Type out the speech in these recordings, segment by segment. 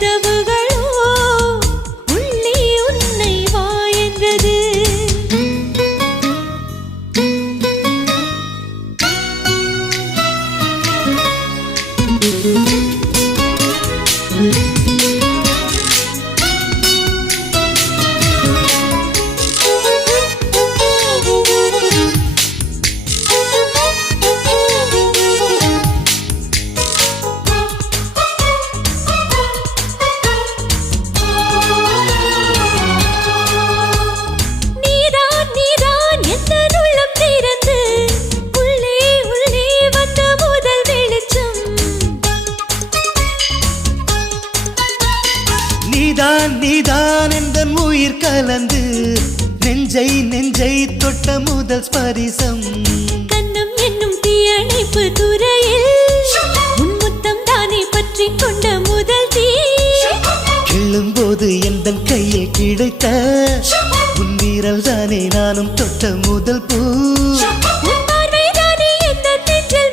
கதவுகளோ உள்ளே உன்னை வா என்றது. நீதான் எந்தன் உயிர் கலந்து நெஞ்சை தொட்ட முதல் ஸ்பரிசம். கண்ணம் என்னும் தீயணைப்பு துறையில் முன்முத்தம் தானே பற்றி கொண்ட முதல் தீ. கிள்ளும்போது எந்தன் கையில் கிடைத்த உன் வீரல் தானே நானும் தொட்ட முதல் பூ.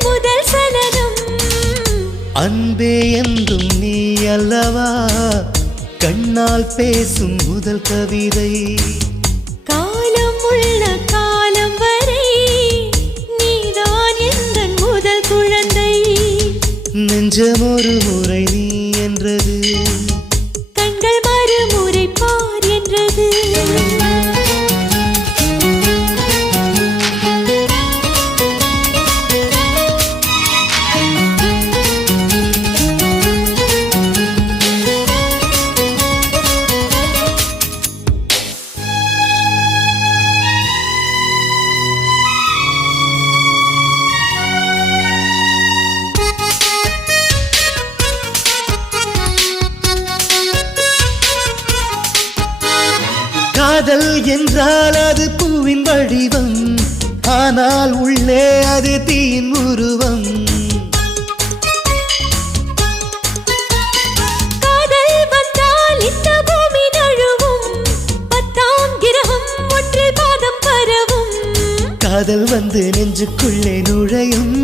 முதல் சலனம் அன்பே என்றும் நீ அல்லவா கண்ணால் பேசும் முதல் கவிதை. காலம் உள்ள காலம் வரை நீதான் எந்தன் முதல் குழந்தை. நெஞ்சம் ஒரு முறை நீ என்றது, கண்கள் மறுமுறை பார் என்றது. காதல் என்றால் அது பூவின் வடிவம், ஆனால் உள்ளே அது தீயின் உருவம். காதல் வந்தால் இந்த பூமி நழுவும், 10ஆம் கிரகம் ஒன்றில் பாதம் பரவும். காதல் வந்து நெஞ்சுக்குள்ளே நுழையும்,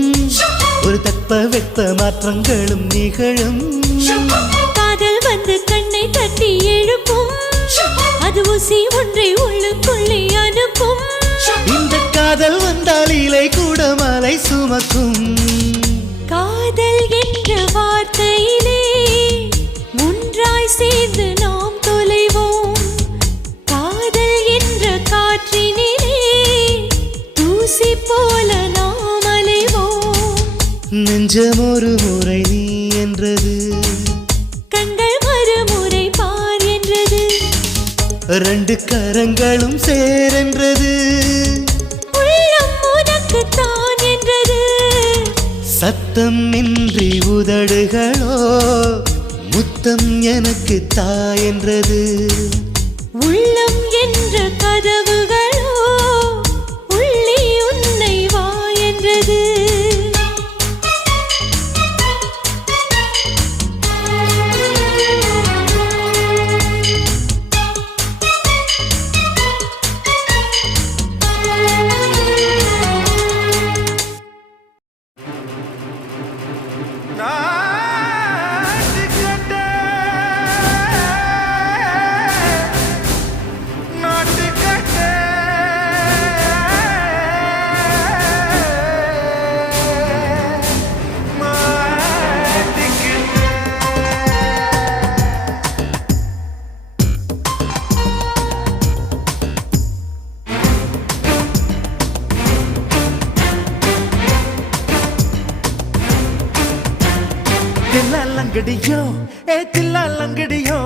ஒரு தட்ப வெப்ப மாற்றங்களும் நிகழும். காதல் வந்து கண்ணை தட்டி எழுப்பும், அது ஊசி ஒன்றை உள்ளுக்குள்ளே அனுப்பும். இந்த காதல் வந்தால் இலை கூட மலை சுமக்கும். காதல் என்ற வார்த்தையிலே ஒன்றாய் சேர்ந்து நாம் தொலைவோம். காதல் என்ற காற்றினிலே தூசி போல நாம் அலைவோம். நெஞ்சம் ஒரு முறை நீ என்றது, கண்கள் மறுமுறை பார் என்றது. ரெண்டு கரங்களும் சேரென்றது, உள்ளம் உனக்கு தான் என்றது. சத்தம் இன்றி உதடுகளோ முத்தம் எனக்கு தா என்றது. உள்ளம் என்ற கதவுகளோ உள்ளே உன்னை வா என்றது. தில்லாலங்கடியோ ஏ தில்லாலங்கடியோ,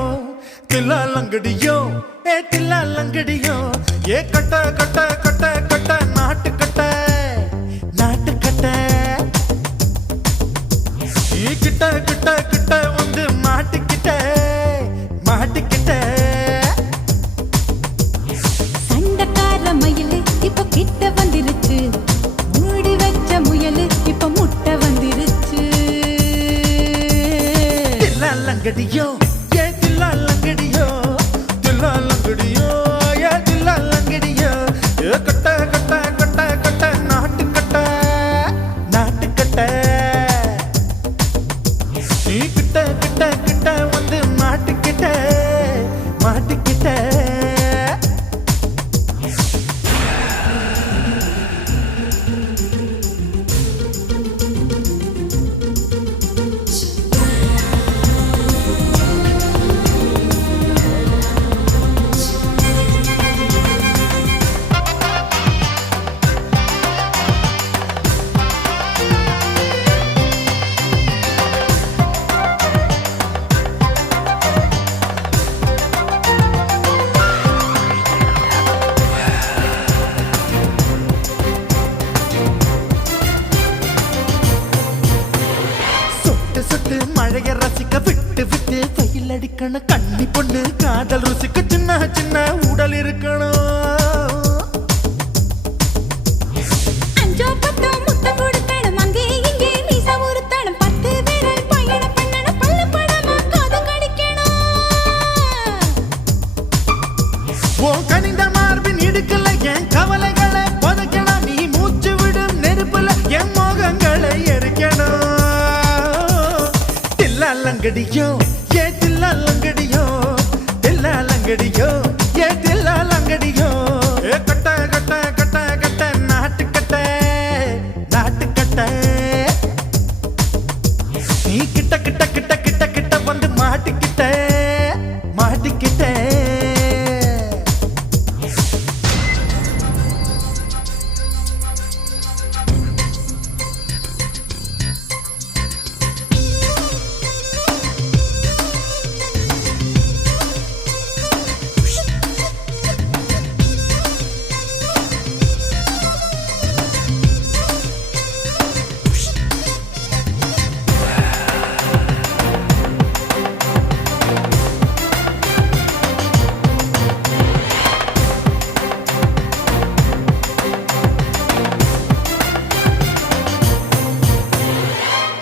தில்லாலங்கடியோ ஏ தில்லாலங்கடியோ. ஏ கட்ட கட்ட கட்ட கட்ட நாட்டு கட்ட நாட்டு கட்ட. கிட்ட கிட்ட கிட்ட வந்து மாட்டிக்கிட்ட மாட்டிக்கிட்ட. சண்டக்கார மயிலு இப்ப கிட்ட வந்துருச்சு, மூடி வச்ச முயலு இப்ப முட்டை வந்துருச்சு. தில்லாலங்கடியோ ஏ தில்லாலங்கடியோ, தில்லாலங்கடியோ ஏ தில்லாலங்கடியோ. ஏ கட்ட கட்ட கட்ட கட்ட நாட்டு கட்ட நாட்டு கட்ட. கிட்ட கிட்ட கிட்ட வந்து மாட்டிக்கிட்ட சொட்டு மழைய ரசிக்க விட்டு விட்டு வெயில் அடிக்கணும் கண்ணி பொண்ணு காதல் ருசிக்க சின்ன சின்ன உடல் இருக்கணும் அஞ்சோ பத்தோ முத்தம் கொடுக்கணும் அங்கே இங்கே மீச உருத்தணும் 10 விரல் பயணம் பண்ணணும் பல்லு படமா காது கடிக்கணும் ஓ கனிந்த மார்பின் இடுக்கல என் கவலைகளை புதைக்கணும் நீ மூச்சு விடும் நெருப்புல என் மோகங்களை எரிக்கணும் தில்லாலங்கடியோ ஏ தில்லாலங்கடியோ தில்லாலங்கடியோ ஏ தில்லாலங்கடியோ ஏ கட்ட கட்ட கட்ட கட்ட நாட்டுக்கட்ட நாட்டுக்கட்ட நீ கிட்ட கிட்ட கிட்ட கிட்ட கிட்ட வந்து மாட்டிக்கிட்ட மாட்டிக்கிட்ட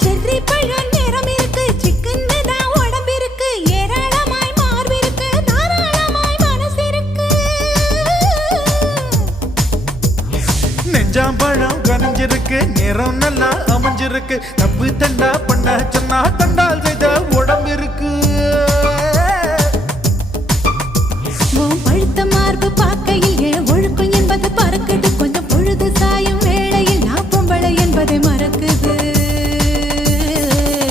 செர்ரி பழம் நிறம் இருக்கு சிக்கன்னு தான் உடம்பு இருக்கு ஏராளமாய் மார்பு இருக்கு தாராளமாய் மனசு இருக்கு நெஞ்சாம்பழம் கனிஞ்சிருக்கு நிறம் நல்லா அமைஞ்சிருக்கு தப்பு தண்டா பண்ண சொன்னா தண்டால் செய்த உடம்பு இருக்கு உன் பழுத்த மார்பு பார்க்கையில் என் ஒழுக்கம் என்பது பறக்குது கொஞ்சம் பொழுது சாயும் வேளையில் நான் பொம்பளை என்பதை மறக்குது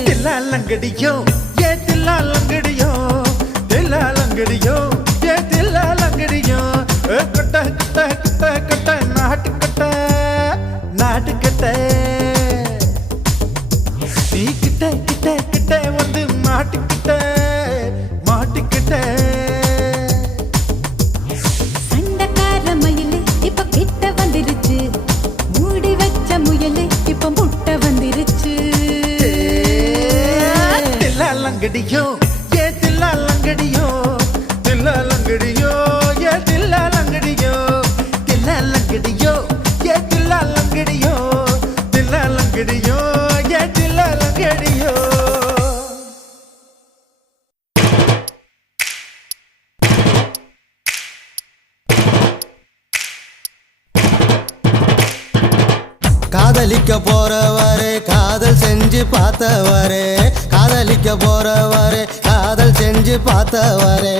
தில்லாலங்கடியோ ஏ தில்லாலங்கடியோ தில்லாலங்கடியோ ஏ தில்லாலங்கடியோ கட்ட கட்ட கட்ட கட்ட நாட்டுக்கட்ட நாட்டுக்கட்ட நீ கிட்ட கிட்ட கிட்ட வந்து மாட்டிக்கிட்ட மாட்டிக்கிட்ட சண்டைக்கார மயிலு இப்ப கிட்ட வந்துருச்சு மூடி வச்ச முயலு இப்ப முட்டை வந்துருச்சு தில்லாலங்கடியோ ஏ தில்லாலங்கடியோ தில்லாலங்கடியோ ஏ தில்லாலங்கடியோ தில்லாலங்கடியோ ஏ தில்லாலங்கடியோ தில்லாலங்கடியோ ஏ தில்லாலங்கடியோ காதலிக்க போறவரே காதல் செஞ்சு பார்த்தவரே காதலிக்க போறவரே காதல் செஞ்சு பார்த்தவரே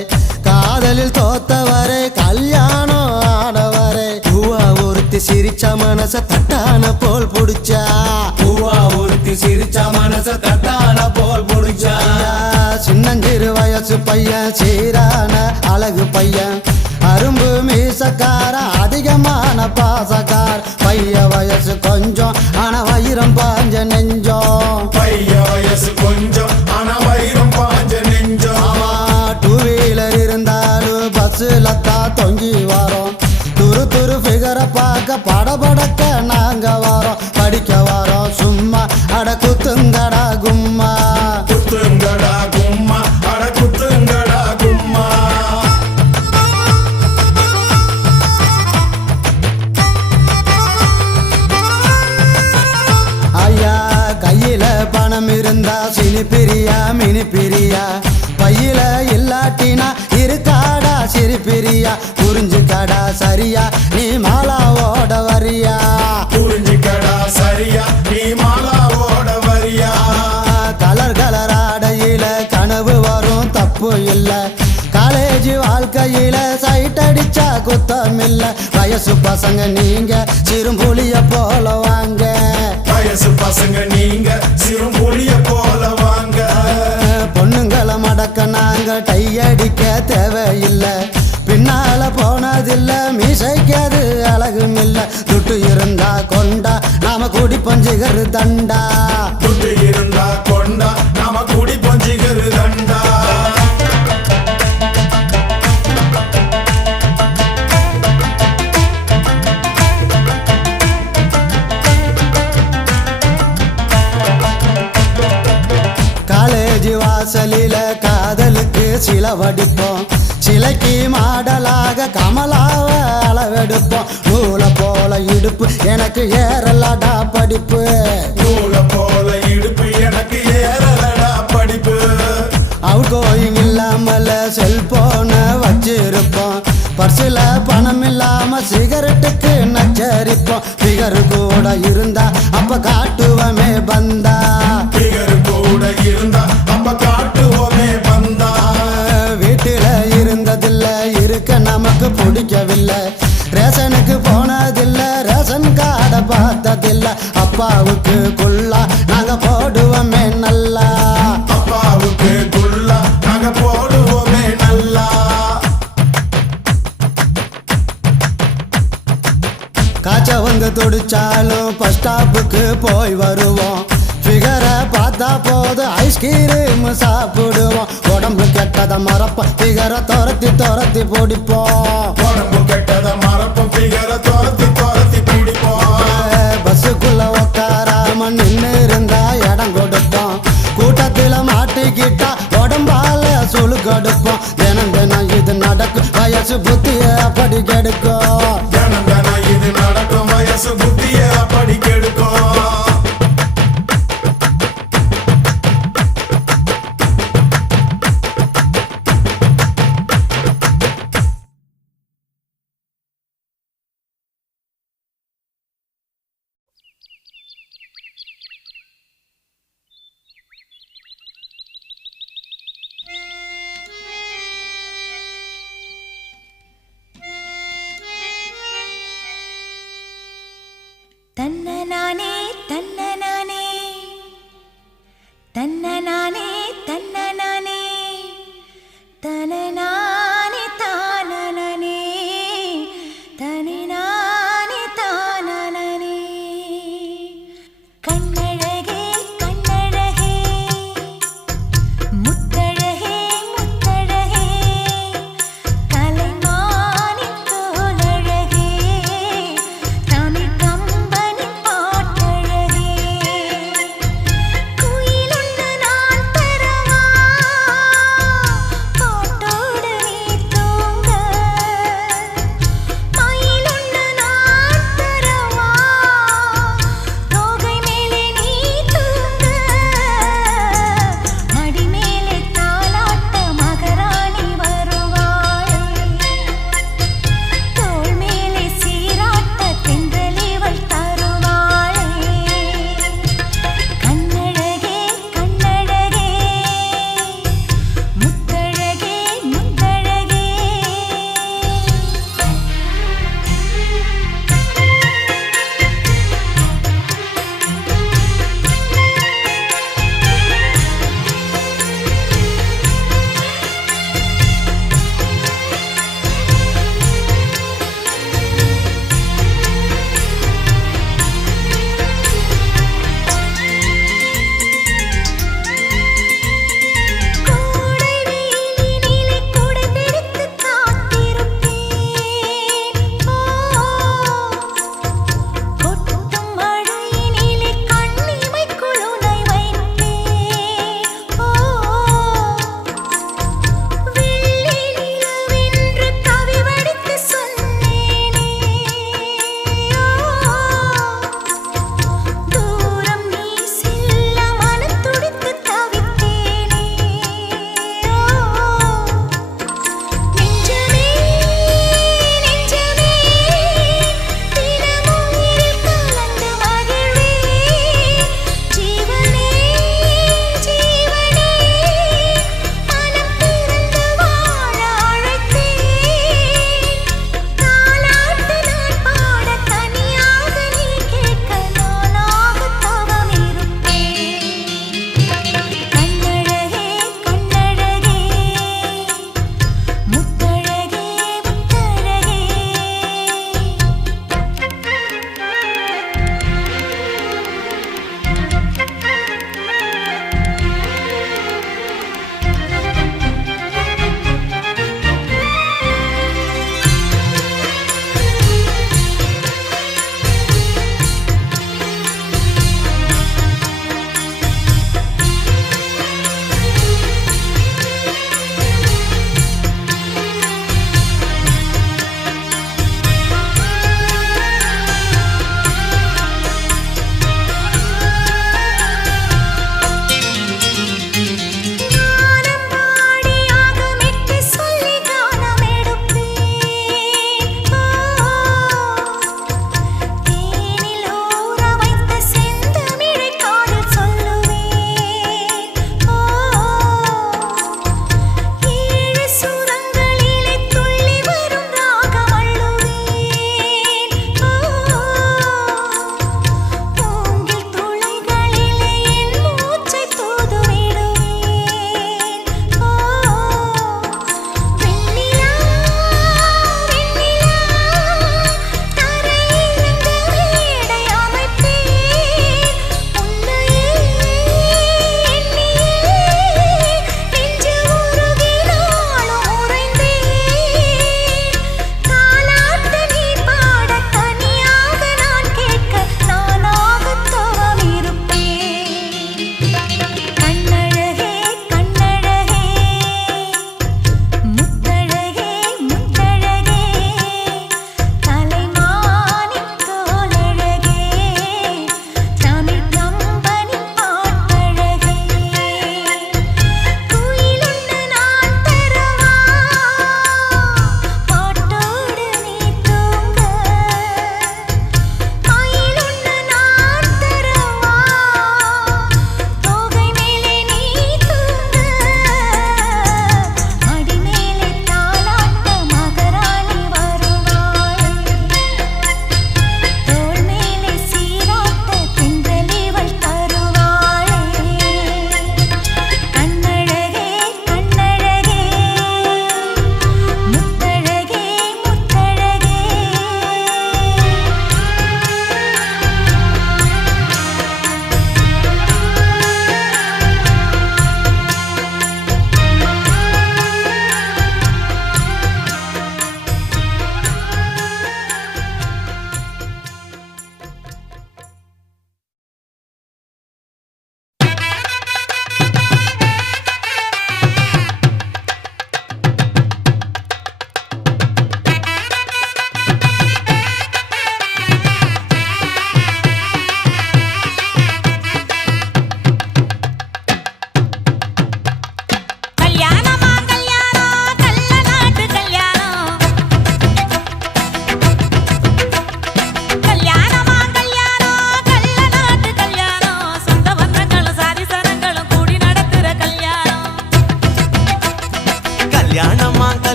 காதலில் தோத்தவரே கல்யாணம் ஆனவரே பூவா ஒருத்தி சிரிச்ச மனச தட்டான போல் புடிச்சா பூவா ஒருத்தி சிரிச்ச மனச தட்டான போல் புடிச்சா சின்னஞ்சிறு வயசு பையன் சீரான அழகு பையன் அரும்பு மீசக்கார அதிகமான பாசக்கார் பைய வயசு கொஞ்சம் ஆனா வயிறம் பாஞ்ச நெஞ்சம் பைய வயசு கொஞ்சம் ஆனா வயிறம் பாஞ்ச நெஞ்சம் டூ வீலர் இருந்தாலும் பஸ்ல தான் தொங்கி வரோம் துரு துரு ஃபிகரை பார்க்க படபடக்க நாங்க வரோம் படிக்க வரோம் சும்மா அட குத்துங்கடா கும்மா குத்துங்கடா கும்மா அட குத்துங்கடா கும்மா ஐயா கையில பணம் இருந்தா சினி பிரியா மினி பிரியா பையில இல்லாட்டினா இருக்காடா சிரி பிரியா புரிஞ்சுக்கடா சரியா நீ மாலாவோட வரியா புரிஞ்சுக்கடா சரியா நீ மாலாவோட வரியா கலர் கலர் ஆடையில கனவு வரும் தப்பு இல்ல காலேஜ் வாழ்க்கை பார்க்கையில சைட் அடிச்சா குத்தமில்ல வயசு பசங்க நீங்க சிறும்புலிய போல வாங்க வயசு பசங்க நீங்க சிறும்புலிய போல வாங்க பொண்ணுங்களை மடக்க நாங்க டை அடிக்க தேவையில்லை பின்னால போனதில்ல மீசைக்காது அழகும் இல்ல துட்டு இருந்தா கொண்டா நாம கூடி பஞ்சிகரு தண்டா துட்டு இருந்தா கொண்டா நாம கூடி பஞ்சிகரு தண்டா காலேஜ் வாசலில காதலுக்கு சிலவடிப்போம் சிலைக்கு மாடலாக கமலாவ அளவெடுப்போம் நூலை போல இடுப்பு எனக்கு ஏறலடா படிப்பு நூலை போல இடுப்பு எனக்கு ஏறலடா படிப்பு அவுட் கோயிங் இல்லாமல செல்போன வச்சிருப்போம் பர்சில பணம் இல்லாம சிகரெட்டுக்கு நச்சரிப்போம் பிகர் கூட இருந்தா அப்ப காட்டுவமே பந்தா பிகர் கூட இருந்தா அப்ப காட்டுவோமே பந்தா வீட்டுல இருந்ததில்ல இருக்க நமக்கு பிடிக்கவில்லை ரேஷனுக்கு போனதில்ல ரேஷன் கார்டை பார்த்ததில்ல அப்பாவுக்கு குள்ளா நாங்க போடுவோமே நல்லா அப்பாவுக்கு குள்ளா நாங்க போடுவோமே நல்லா காய்ச்ச வந்து துடிச்சாலும் பஸ் ஸ்டாப்புக்கு போய் வருவோம் ஃபிகரை பார்த்தா போது ஐஸ்கிரீம் சாப்பிடுவோம் உடம்பு கெட்டதை மறப்போம் ஃபிகரை துரத்தி துரத்தி பிடிப்போம் உடம்பு கெட்டத மறப்போம் ஃபிகரை துரத்தி துரத்தி பிடிப்போம் பஸ்ஸுக்குள்ள உட்காராம நின்று இருந்தா இடம் கொடுப்போம் கூட்டத்தில் மாட்டிக்கிட்டா உடம்பால சுழு கொடுப்போம் தினம் தினம் இது நடக்கும் வயசு புத்திய அப்படி கெடுக்கும் தினம் தினம் இது நடக்கும் வயசு புத்திய அப்படி கெடுக்கும்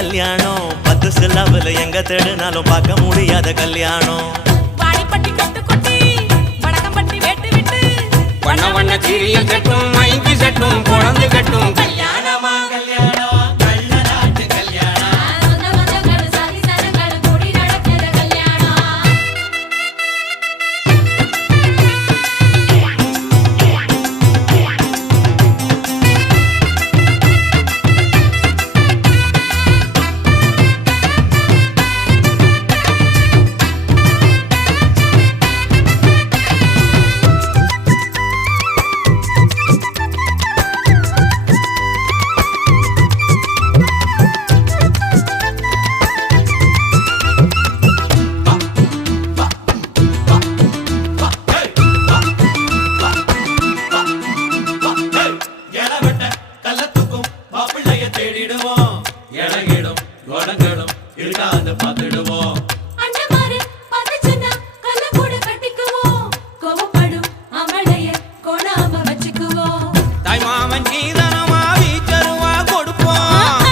கல்யாணம் 10 சில்லாவில் எங்க தேடினாலும் பார்க்க முடியாத கல்யாணம். வாடிப்பட்டி கொட்டு கொட்டி வடக்கம்பட்டி வேட்டு விட்டு வண்ண வண்ண சீரியல் கட்டும் மைக்கு சட்டும் குழந்தை கட்டும் கல்யாணமா கல்யாணம் கள்ள நாட்டு கல்யாணம் சொந்த பந்தங்கள் சாதி சனங்கள் கூடி நடக்கிற கல்யாணம். எழவெட்ட கள்ளத்துக்கும் மாப்பிள்ளைய தேடிடுவோம். இளகிடும் கோடங்களும் இருக்காது பார்த்துடுவோம். அண்ணமாரு பதச்சனா கல்ல கூட கட்டிக்குவோம். கோவப்படும் அவளைய கொடாம வச்சுக்குவோம். தாய் மாமன் சீதனமா வீச்சருவா கொடுப்போம்.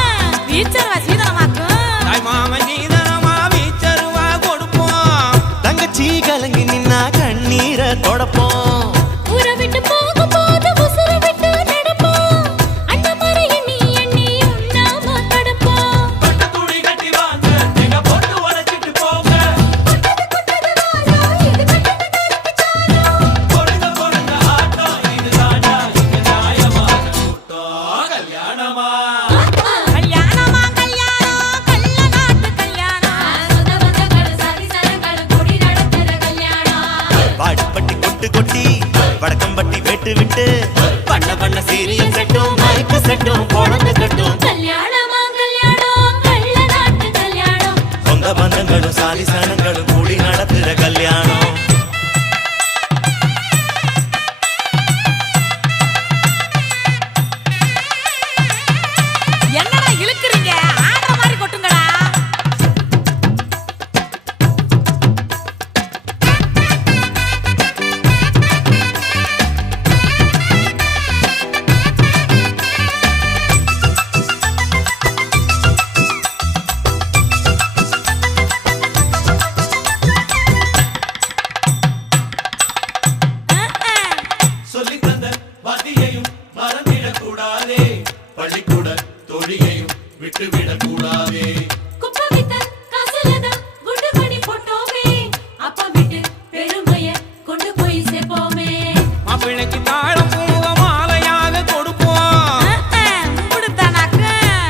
வீச்சரவா சீதனமாக்கும் தாய் மாமன் சீதனமா வீச்சருவா கொடுப்போம். தங்கச்சி கலங்கி நின்னா கண்ணீரை தொடப்போம். ஊரை விட்டு போகும்போது உசுரை விட்டு நடப்போம். அண்ணமாரு எண்ணி எண்ணி உண்ணாம தடுப்போம். பட்டு துணி கட்டி வாங்க எங்க போட்டு உடைச்சிட்டு போங்க. பொறுங்க பொறுங்க ஆட்டம் இதுதானா இங்க நியாயமான கூட்டம். கல்யாணமா கல்யாணமா கல்யாணம் கள்ள நாட்டு கல்யாணம் சொந்த பந்தங்கள் சாதி சனங்கள் கூடி நடக்கிற கல்யாணம். வாடிப்பட்டி கொட்டு கொட்டி வடக்கம்பட்டி வேட்டு விட்டு பண்ண பண்ண சீரியல் செட்டும் மைக்கு செட்டும் குழந்தை கட்டும் கல்யாணமா கல்யாணம் கள்ள நாட்டு கல்யாணம். சொந்த பந்தங்களும் சாதி சனங்களும் கூடி நடத்துற கல்யாணம். என்னடா இழுக்குறீங்க ஆடுற மாதிரி கொட்டுங்கடா. சொல்லித் தந்த வாத்தியையும் மறந்திடக்கூடாதே. பள்ளிக்கூட தோழியையும் விட்டுவிடக் கூடாதே. குப்பை வித்த காசுலதான் குண்டு மணி போட்டோமே. அப்பா விட்டு பெருமைய கொண்டு போய் சேர்ப்போமே. மாப்பிள்ளைக்கு தாழம் பூவ மாலையாக கொடுப்போம்.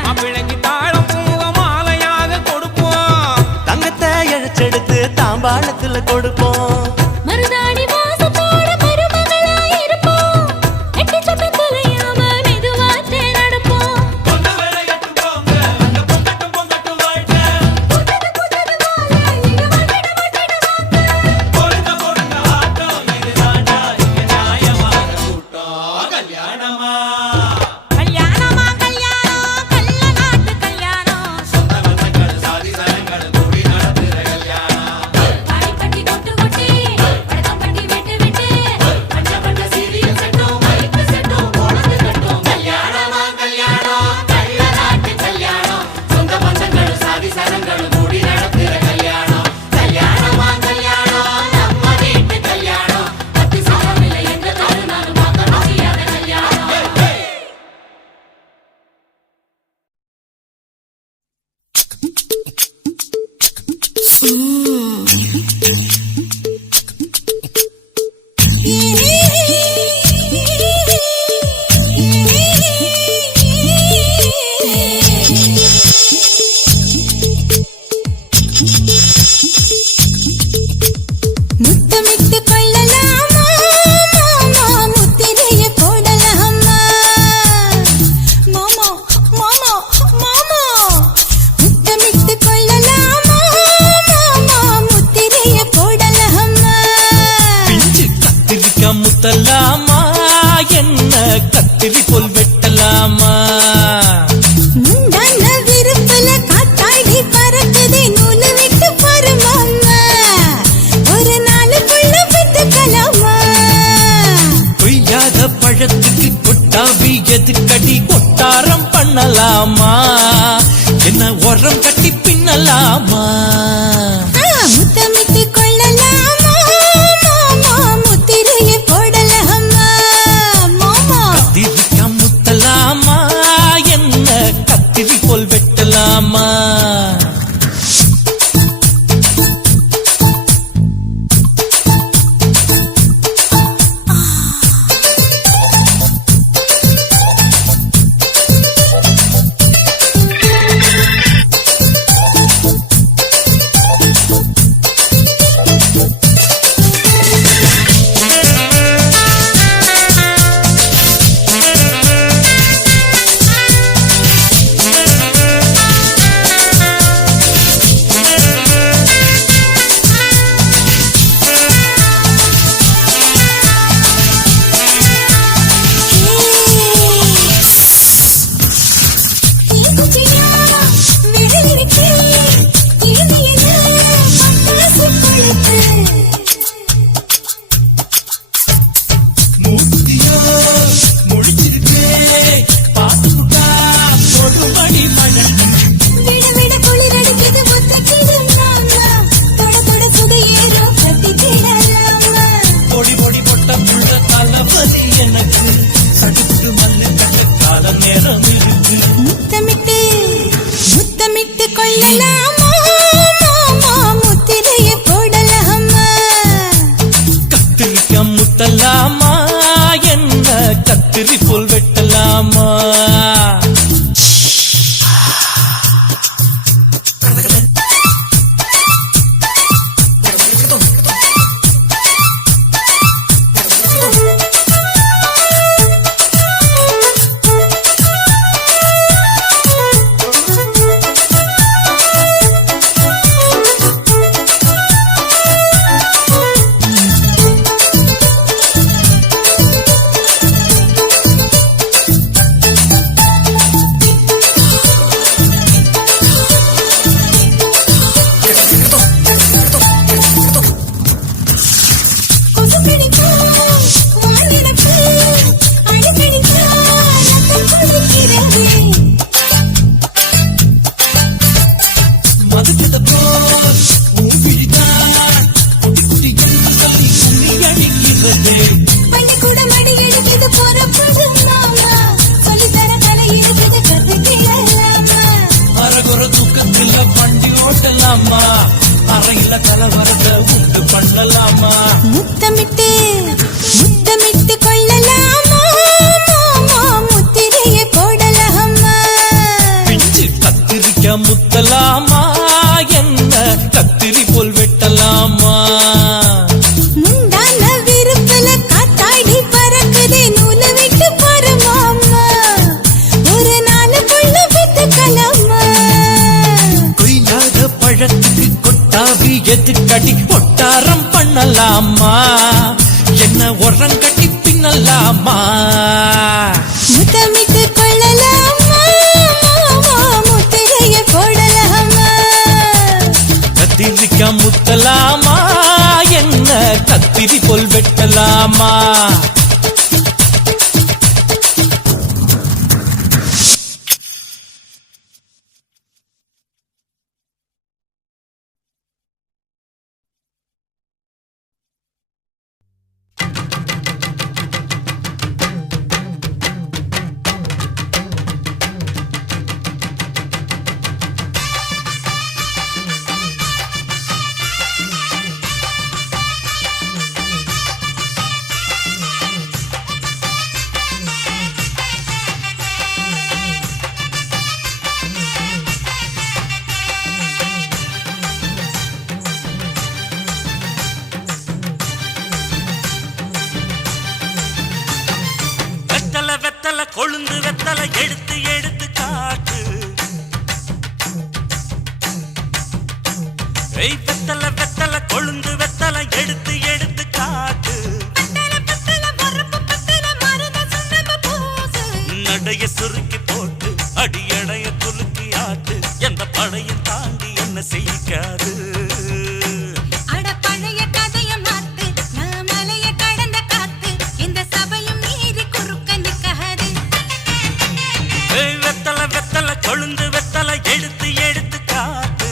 மாப்பிள்ளைக்கு தாழம் பூவ மாலையாக கொடுப்போம். தங்கத்தை இழைச்செடுத்து தாம்பாளத்துல கொடுப்போம். மருதாணி வாசத்தோட மருமகளா இருப்போம். எட்டு சப்பை தொலையாம மெதுவாத்தே நடப்போம். பொண்ணு வேலை கட்டு போங்க அங்க பொங்கட்டும் பொங்கட்டும் வாழ்க்கை. பொறுங்க பொறுங்க ஆட்டம் இதுதானா இங்க நியாயமான கூட்டம். கல்யாணமா கல்யாணமா கல்யாணம் கள்ள நாட்டு கல்யாணம். சொந்த பந்தங்கள் சாதி சனங்கள் கூடி நடத்துற கல்யாணம். வாடிப்பட்டி கொட்டு கொட்டி வடக்கம்பட்டி வெட்டு விட்டு பண்ண பண்ண சீரியல் செட்டும் மைக்கு செட்டும் குழந்தை கட்டும். கல்யாணமா கல்யாணம் கள்ள நாட்டு கல்யாணம். சொந்த பந்தங்கள் சாதி சனங்கள் கூடி நடத்துற கல்யாணம். கல்யாணமா கல்யாணம் நம்ம வீட்டு கல்யாணம். 10 சாமியில எங்க தருணாலும் பார்க்க முடியாத கல்யாணம். முத்தமிட்டு கொள்ளலாமா மாமா முத்திரைய போடலாமா மாமா மாமா மாமா முத்தமிட்டு கொள்ளலாமா மாமா முத்திரைய போடலாமா பிஞ்சு கத்திரிக்கா முத்தலாமா என்ன கத்திரி போல் வெட்டலாமா. முந்தான விருப்பல காத்தாடி பறக்குதே நூலு விட்டு பாரு மாமா. ஒரு நாளுக்குள்ள விட்டுக்கலாமா. கொய்யாத பழத்துக்கு கொட்டாவி எதுக்கடி கொட்டாரம் பண்ணலாமா. என்ன சொல்லலாமா அறையில கலவரத்தை உண்டு பண்ணலாமா முத்தமிட்டு முத்தமிட்டு கொள்ளலாமா முத்திரைய போடலாமா பிஞ்சு கத்திரிக்க முத்தலாமா என்ன கத்திரி போல் வெட்டலாமா முந்தான விருப்பல காத்தாடி பறக்குதே நூல விட்டு பரமாமா ஒரு நாளுக்குள்ள வித்துக்கலாமா கொய்யாத பழத்துக்கு கொட்டாவி எதுக்கடி ஒட்டாரம் பண்ணலாமா என்ன உரங்கட்டி பின்னலாமா முத்தமிட்டு கொள்ளலாமா முத்திரைய போடலாமா கத்திரிக்க முத்தலாமா என்ன கத்திரி போல் வெட்டலாமா வெத்தல கொழுந்து வெத்தல எடுத்து எடுத்து காட்டு வெத்தல வெத்தல கொழுந்து வெத்தல எடுத்து எடுத்து காட்டு நடைய சுருக்கி போட்டு அடியடைய துலுக்கி ஆட்டு எந்த படையும் தாண்டி என்ன செய்யாது கொழுந்து வெத்தல எடுத்து எடுத்து காட்டு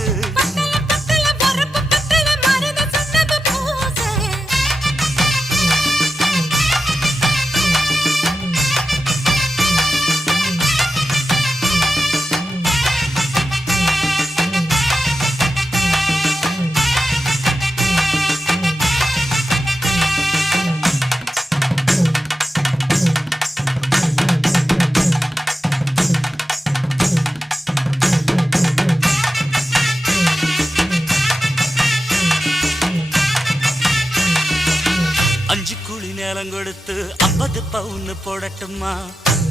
கொடுத்து 50 பவுன் போடட்டுமா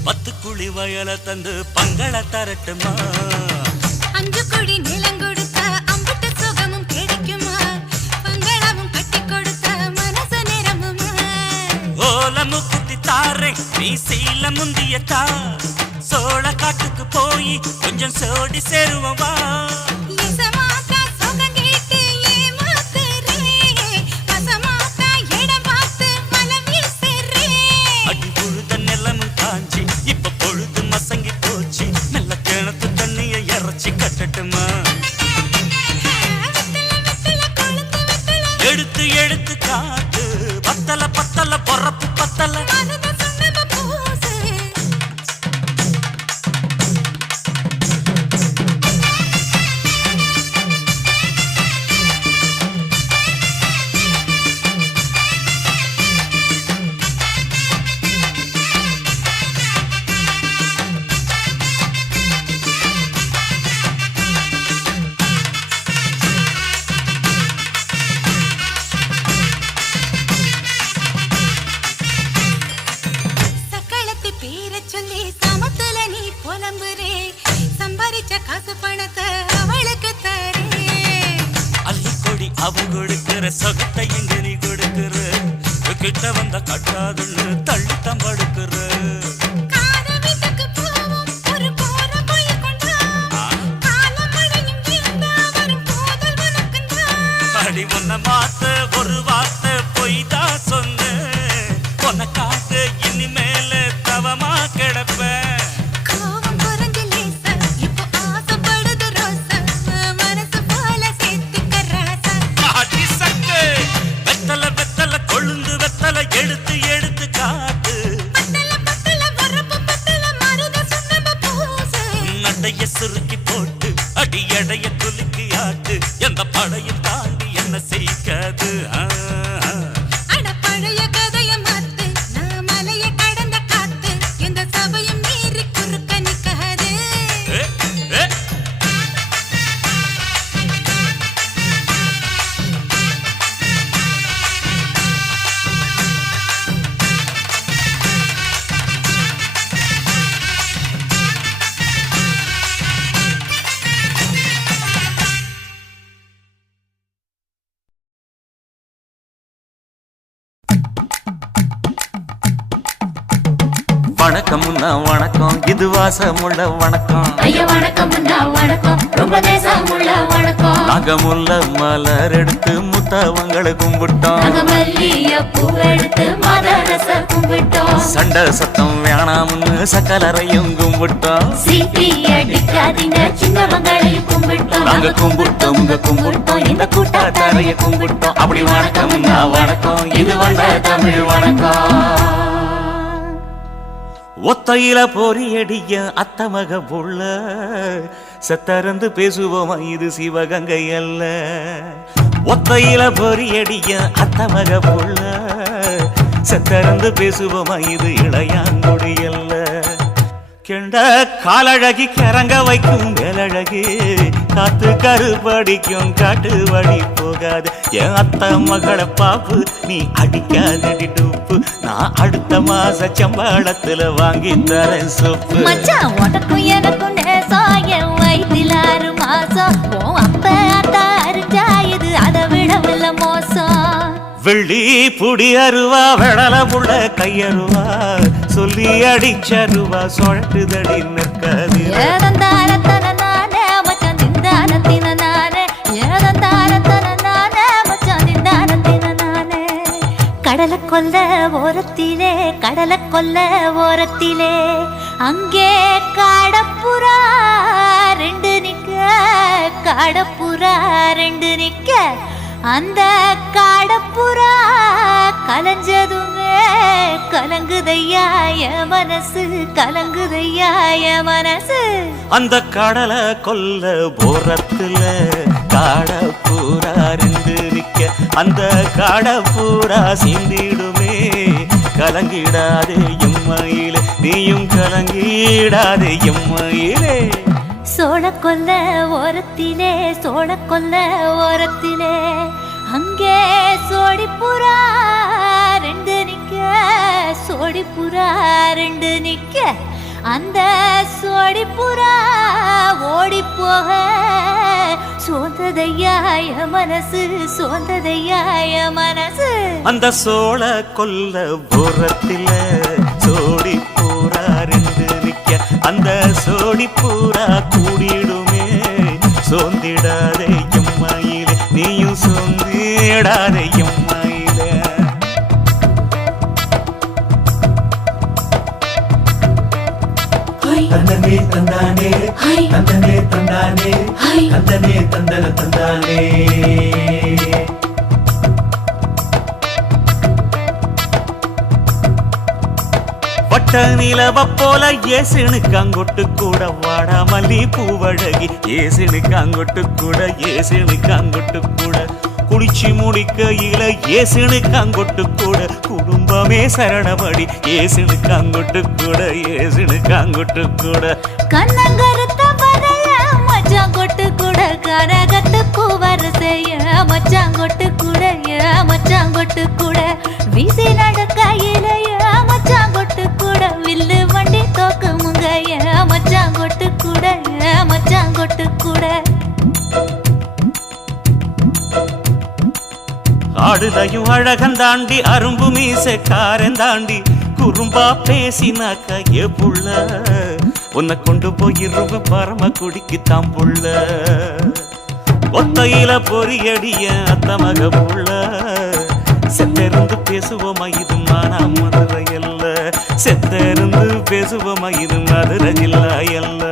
10 குழி வயல தந்து பங்கள தரட்டுமா 5 கோடி நிலம் கொடுத்தா அம்புட்ட சுகமும் கிடைக்குமா பங்களமும் கட்டி கொடுத்தா மனசு நிரம்புமா ஓலமு குத்தி தாரே நீ சீல முந்தியத்தா சோழ காட்டுக்கு போய் கொஞ்சம் சோடி சேருவோம் வா எடுத்து எடுத்து காட்டு பத்தல பத்தல பொறப்பு பத்தல அவன் கொடுக்கிற சொகத்தை எங்க நீ கொடுக்கிற கிட்ட வந்த கட்டாதுன்னு தள்ளித்தான் படுக்கிற அடி உன்னை மாத்த ஒரு வார்த்தை பொய் தான் சொன்ன உன்னை காத்து இனிமேல தவமா கிடப்ப எடுத்து எடுத்து காட்டு நடைய சுருக்கி போட்டு அடி எடைய துலுக்கி ஆட்டு மழையும் தாண்டி என்ன செய்யாது அட பழைய கதைய மாத்து நான் மலைய கடந்த காத்து எந்த சபையும் மீறி குறுக்க நிக்காது ஏ, ஏ. வணக்கம்னா வணக்கம் இது வாசமுள்ள வணக்கம் ஐயா வணக்கம் முன்னா வணக்கம் ரொம்ப தேசமுள்ள வணக்கம் நாங்க முல்ல மலர் எடுத்து முத்தவங்களை கும்பிட்டோம் நாங்க மல்லிய பூவெடுத்து மதரச கும்பிட்டோம் சண்டை சத்தம் வேணாம்னு சக்கலரையும் கும்பிட்டோம் சீட்டி அடிக்காதீங்க சின்னவங்களையும் கும்பிட்டோம் நாங்க கும்பிட்டோம் உங்க கும்பிட்டோம் இந்த கூட்டாத்தாரைய கும்பிட்டோம் அப்படி வணக்கம்னா வணக்கம் இது வந்த தமிழ் வணக்கம் ஒத்தையில பொறியடிய அத்தமக புள்ள செத்தறந்து பேசுவோமா இது சிவகங்கை அல்ல ஒத்தையில பொறியடிய அத்தமக புள்ள செத்தறந்து பேசுவோமா இது இளையாங்குடி அல்ல கெண்ட காலழகி கிறங்க வைக்கும் வேலழகி காத்து கருப்படிக்கும் காட்டு வழி போகாது என் அத்த மகளை பாப்பு நீ அடிக்காதடி டூப்பு நான் அடுத்த மாச சம்பளத்துல வாங்கி தரேன் சோப்பு மச்சான் உனக்கும் எனக்கும் நேசம் என் வயிற்றில் 6 மாசம் உன் அப்ப அத்தா அரிஞ்சா இது அதை விடவில்லை மோசம் வெள்ளி புடி அருவா வெடல புள்ள கையருவா சொல்லி அடிச்சருவா சொழட்டுதடி நிற்காது ஏதந்தாரத்தன நானே மச்சான் திண்டானத்தின நானே ஏதந்தாரத்தன நானே மச்சான் திண்டானத்தின நானே கடலை கொல்ல ஓரத்திலே கடலை கொல்ல ஓரத்திலே அங்கே காடப்புறா 2 நிக்க காடப்புறா 2 நிக்க அந்த காடப்புறா கலஞ்சதுமே கலங்குதையா என் மனசு கலங்குதையா என் மனசு அந்த கடலை கொல்ல போரத்துல காட பூரா 2 நிக்க அந்த காட பூரா சிந்திடுமே கலங்கிடாதே எம்மையிலே நீயும் கலங்கிடாதே எம்மையிலே சோழக்கொல்ல ஓரத்திலே சோழக்கொல்ல ஓரத்திலே அங்கே சோடிப்புறா 2 நிக்க சோடிப்புறா 2 நிக்க அந்த சோடிப்புறா ஓடி போக சோந்ததையாய மனசு சோந்ததையாய மனசு அந்த சோழ கொல்ல புறத்தில சோடி பூரா 2 நிக்க அந்த சோடி பூரா கூடிடுமே சோந்திடாதே எம்மையிலே நீயும் சோந்திடாதே எம்மையிலே தந்தனே தந்தானே தந்தனே தந்தானே தந்தனே தந்தன தந்தானே வட்ட நிலவ போல ஏசுனுக்காங்கொட்டு கூட வாடா மல்லி பூவழகி ஏசுனுக்காங்கொட்டு கூட ஏசுனுக்காங்கொட்டு கூட குளிச்சு முடிக்கையில ஏசுனுக்காங்கொட்டு கூட குடும்பமே சரணபடி ஏசுனுக்காங்கொட்டு கூட ஏசுனுக்காங்கொட்டு கூட கண்ணங்கருத்த வரைய மச்சாங்கொட்டு கூட கரகத்துக்கு வரிசைய மச்சாங்கொட்டு கூட மச்சாங்கொட்டு கூட வீசி நடக்கையிலைய மச்சாங்கொட்டு கூட வில்லு வண்டி தோக்குமுங்க மச்சாங்கொட்டு கூட மச்சாங்கொட்டு கூட ஆடுதையும் அழகந்தாண்டி அரும்பு மீசக்காரன் தாண்டி குறும்பா பேசினாக்க ஏ புள்ள உன்னை கொண்டு போயிருவ பரம குடிக்கு தாம்புள்ள ஒத்தையில பொறியடிய அத்தமக புள்ள செத்தருந்து பேசுவோமா இது மானா மதுரை அல்ல செத்தருந்து பேசுவோமா இது மதுரை ஜில்லா அல்ல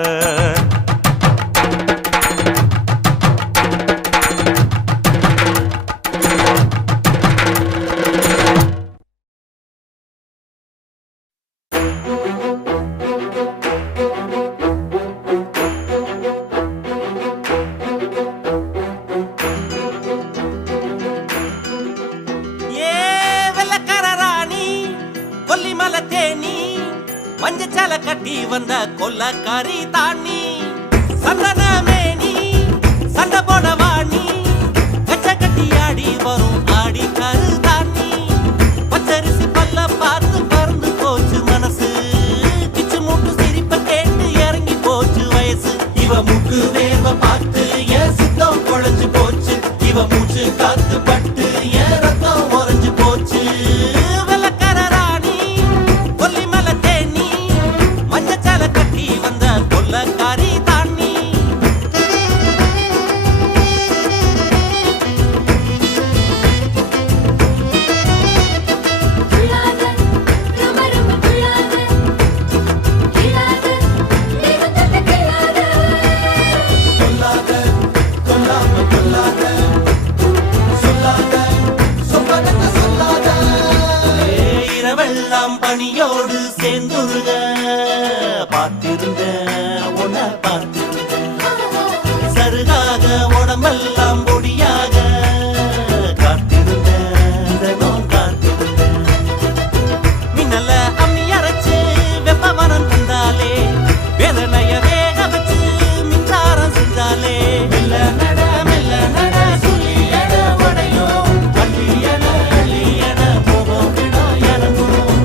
மஞ்சச்சால கட்டி வந்த கொல்லக்காரி தாண்டி சந்தனமேனி சண்டை போட வாணி கச்ச கட்டி ஆடி வரும் ஆடி கரு தாண்டி பச்சரிசி பல்ல பார்த்து பறந்து போச்சு மனசு கிச்சு மூட்டு சிரிப்ப கேட்டு இறங்கி போச்சு வயசு இவ முக்கு வேர்வ பார்த்து என் சித்தம் குழஞ்சு போச்சு இவ மூச்சு காத்து பட்டு என் ரத்தம் உறைஞ்சு போச்சு வெள்ளக்கார ராணி கொல்லிமலை தேனி மஞ்சச்சால கட்டி வந்த கொல்லக்காரி தாண்டி துள்ளாத ரொம்ப ரொம்ப துள்ளாத கிள்ளாத தெய்வத்தட்ட கிள்ளாத இரவெல்லாம் பணியோடு சேர்ந்துருக பார்த்திருந்த உன்னை பார்த்திருந்த சருகாக உடம்பெல்லாம் பொடியாக காத்திருந்த தினம் காத்திருந்த மின்னல அம்மி அரைச்சு வெப்பவனம் தந்தாலே வேதனைய வேக வச்சு மின்சாரம் செஞ்சாலே மெல்ல நட சொல்லியட உடையும் அள்ளியட போவோம் விடும் இறங்கும்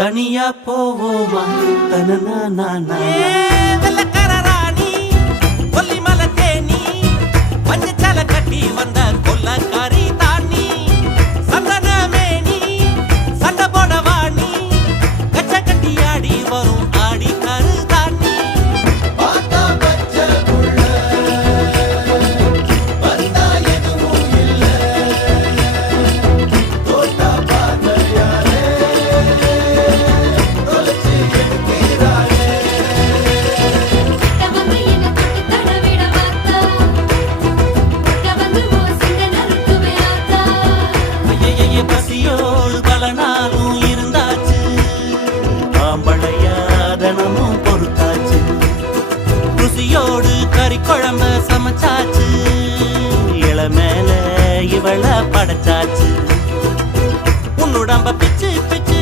தனியா போவோமா தனனா வெள்ளக்கார ராணி கொல்லிமலை தேனி மஞ்சச்சால கட்டி வந்த கொல்லக்காரி தாண்டி சந்தனமேனி சண்டை போட வாணி கச்ச கட்டி ஆடி வரும் ஆடி கரு தாண்டி கிட்ட வந்து என்ன தொட்டு தடவிட பார்த்தா கிட்ட வந்து ஓசிங்க நறுக்குவே ஆத்தா ஐயையே பசியோடு பல நாளும் இருந்தாச்சு ஆம்பளையா தினமும் பொறுத்தாச்சு ருசியோடு கறி குழம்ப சமைச்சாச்சு இளமேல இவள படைச்சாச்சு உன்னுடம்ப பிச்சு பிச்சு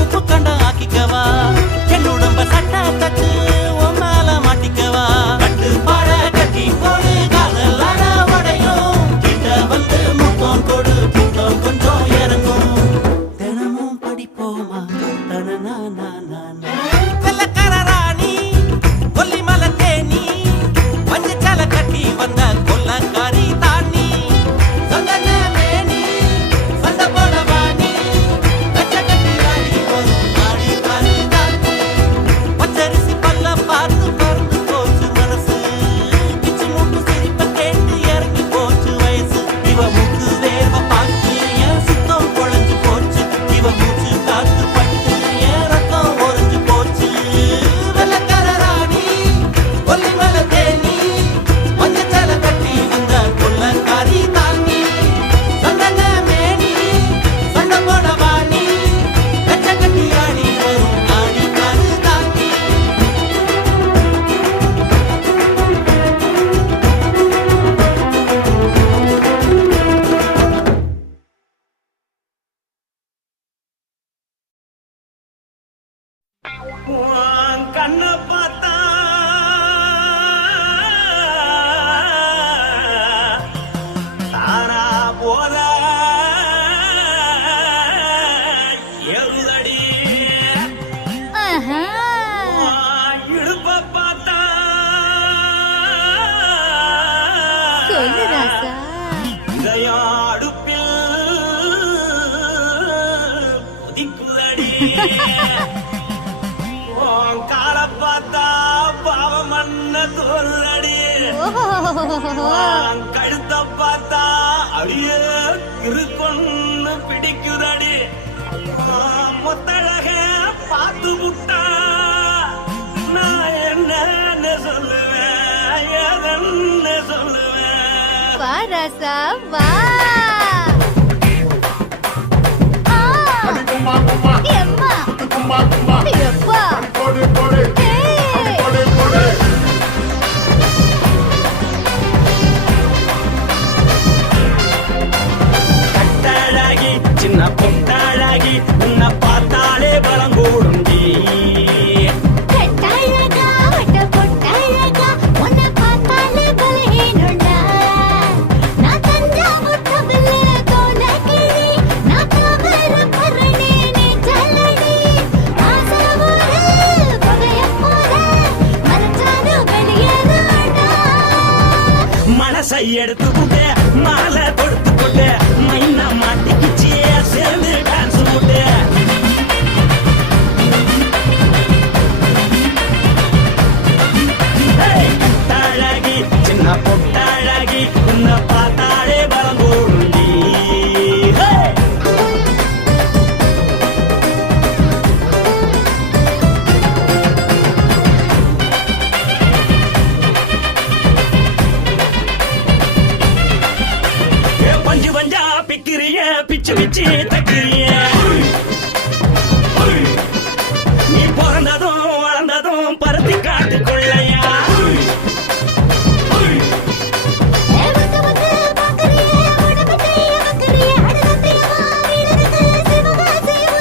உப்பு கண்ட ஆக்கிக்கவா என்னுடம்ப சட்டை தச்சு உன் மேல மாட்டிக்கவா கட்டு பாட கட்டி போடு காதல் அட உடையும் கிட்ட வந்து முத்தம் கொடு புத்தம் கொஞ்சம் இறங்கும் தினமும் படிப்போமா தனனா வெள்ளக்கார ராணி கொல்லிமலை தேனி மஞ்சச்சால கட்டி வந்த கொல்லக்காரி தாண்டி சந்தனமேனி சண்டை போட வாணி கச்ச கட்டி ஆடி வரும் ஆடி கரு தாண்டி பச்சரிசி பல்ல பார்த்து பறந்து போச்சு மனசு கிச்சு மூட்டு சிரிப்ப கேட்டு இறங்கி போச்சு வயசு இவ முக்கு வேர்வ பார்த்து என் சித்தம் குழஞ்சு போச்சு இவ மூச்சு காத்து பட்டு என் ரத்தம் உறைஞ்சு போச்சு வெள்ளக்கார ராணி கொல்லிமலை தேனி மஞ்சச்சால கட்டி வந்த கொல்லக்காரி தாண்டி சந்தனமேனி சண்டை போட வாணி கச்ச கட்டி ஆடி வரும் ஆடி கரு தாண்டி உன் கண்ணை பார்த்தா தானா போத எருதடி உன் இடுப்பை பார்த்தா சொல்லு ராசா இதயம் அடுப்பில் உதிக்குதடி உன் காலை பார்த்தா பாவம் மண்ண தோல்றடி உன் கழுத்தை பார்த்தா அடியே இருக்குன்னு பிடிக்குதடி உன் முத்தழக பார்த்து புட்டா நான் என்னன்னு சொல்லுவேன் எதன்னு சொல்லுவேன் வா ராசா வா கும்மா கும்மா எம்மா கும்மா கும்மா எப்பா போடு போடு ஏய் போடு போடு சின்ன பொட்டாழகி உன்னை பார்த்தாலே பலம் கூடும் மனசை எடுத்து போட்டு மாலை கொடுத்து போட்டு மைனா மாட்டிக்கிச்சு சேர்ந்து டான்ஸ் போட்டு கட்டாழகி சின்ன பொட்டாழகி உன்னை பார்த்தாலே பலம் போடுண்டி பஞ்சு பஞ்சா பிக்கிறிய பிச்சு பிச்சு தக்கிறிய நீ பிறந்ததும் வளர்ந்ததும் பருத்தி காட்டுக்குள்ளையா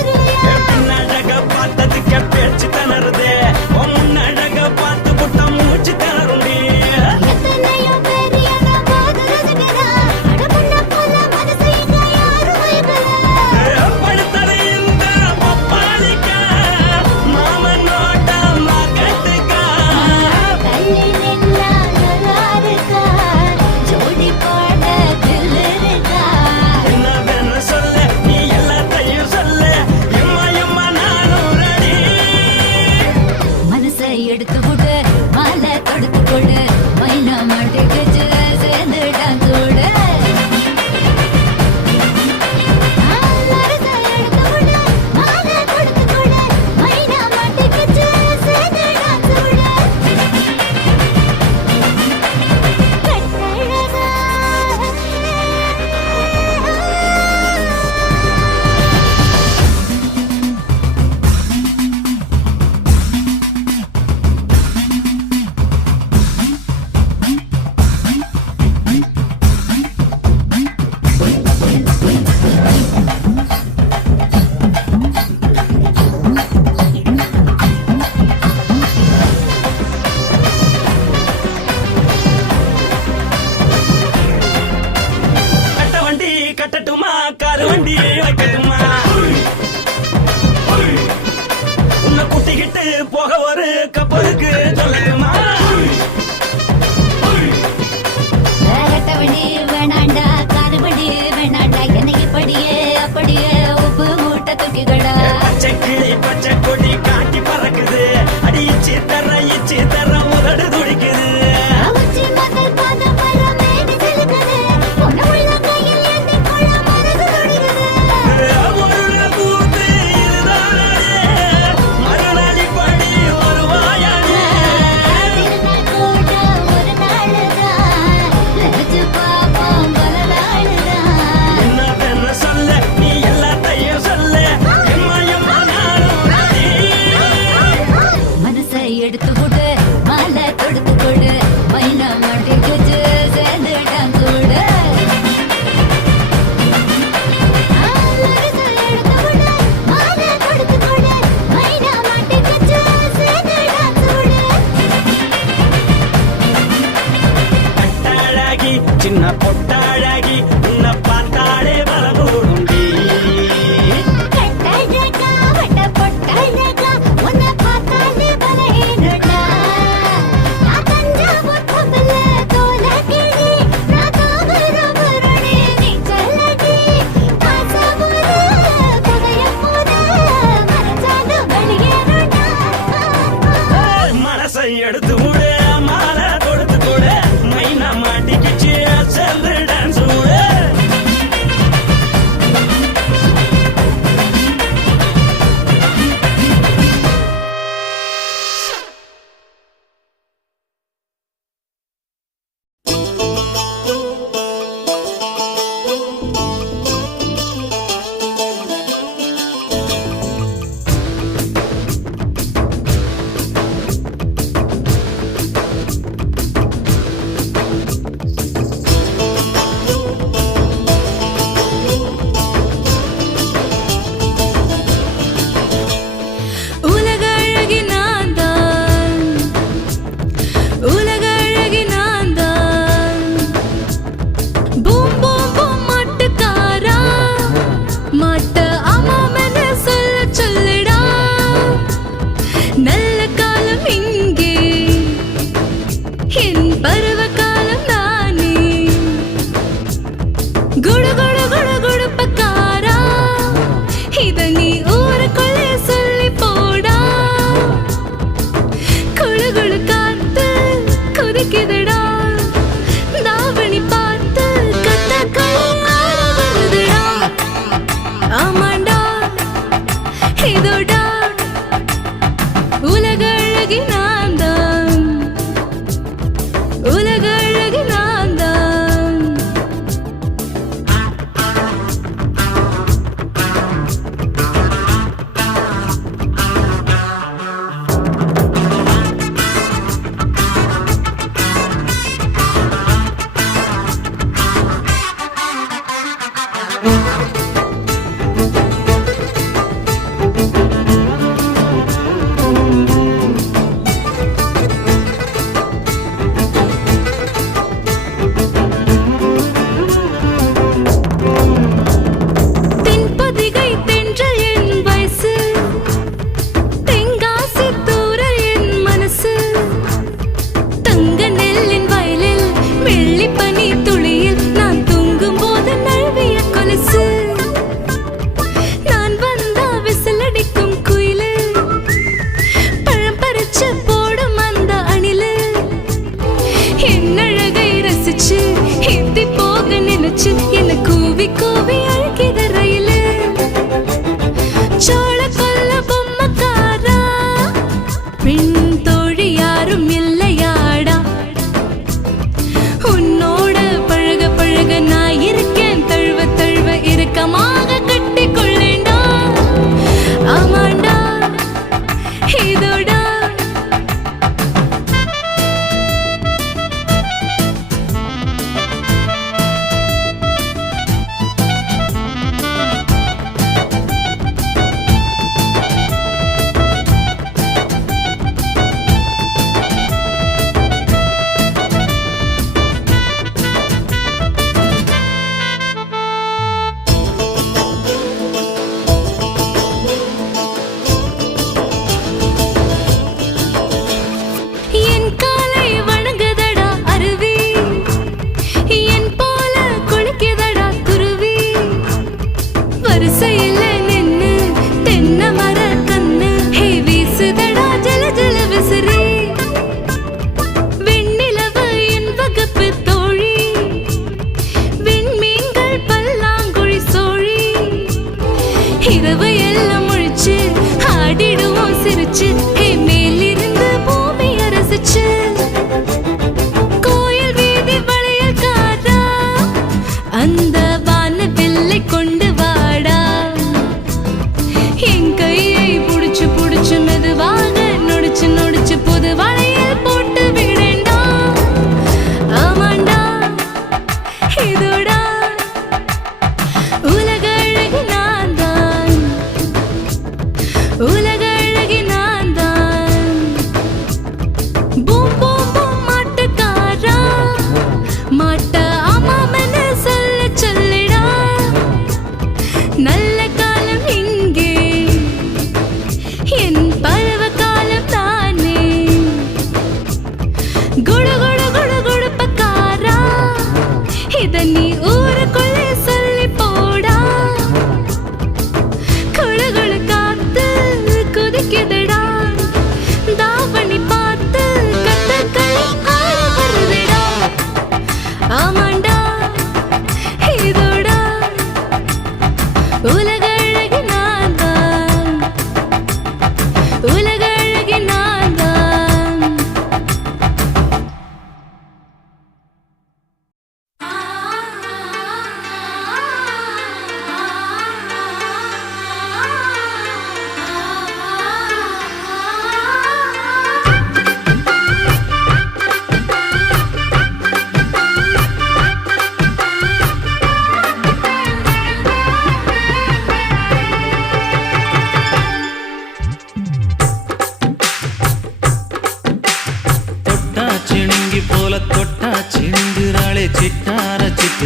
பின்னழக பார்த்ததுக்கு பேச்சு திணறுது முன்னழக பார்த்து புட்டம் மூச்சு திணறுண்டி படுத்தது இந்த பப்பாளிக்கா மாமன் நோட்ட மகட்டுக்கா என்ன வேணும் சொல்ல நீ எல்லாத்தையும் சொல்ல எம்மா எம்மா நானும் ரெடி மனசை எடுத்து விடு மாலை தொடுத்து கொடு மைனா மாட்டிக்கிச்சு சேர்ந்து டான்ஸ் விடு கட்ட வண்டி கட்டட்டுமா காரு வண்டி வைக்கட்டுமா உன்னை கூட்டிக்கிட்டு போக ஒரு கப்பலுக்கு சொல்லட்டுமா வேகட்டவடி வேணாண்டா காதுபடி வேணாண்டா எனக்கு படியே அப்படியே உப்பு மூட்டை தூக்கிக்கடா பச்சை கிளி பச்சை கொடி காட்டி பறக்குது அடி இச்சி தர உதடு துடிக்குது மறுநாளி படி வருவாய